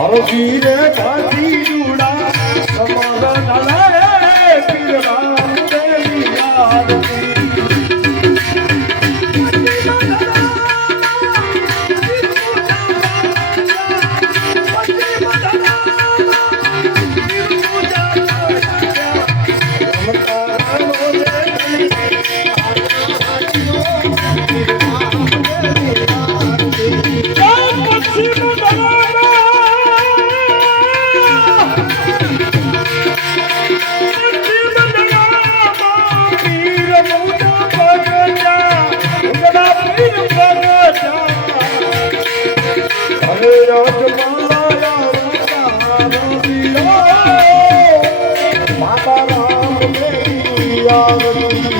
હરજી રે ગાજી ઉડા સમર નળા રામ મેરી